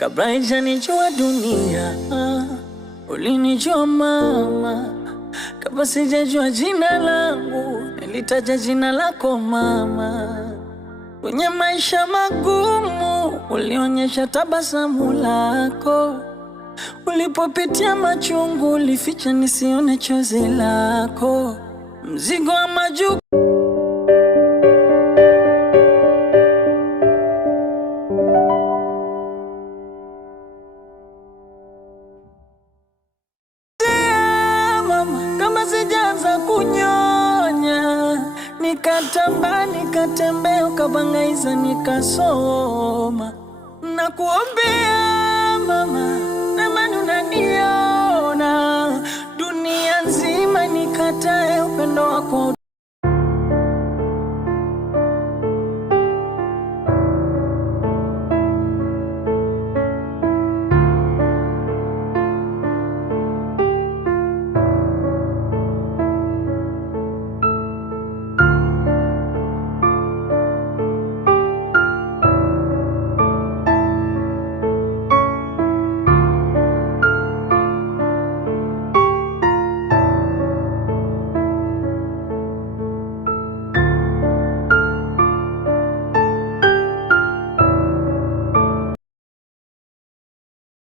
kabla haijanijua dunia. Ulinijua mama, kabla sijajua jina langu, nilitaja jina lako mama. Kwenye maisha magumu, ulionyesha tabasamu lako. Ulipopitia machungu, ulificha nisione chozi lako. Mzigo wa majukumu nikatembea ukabangaiza nikasoma. Nakuombea mama, na imani unaniona.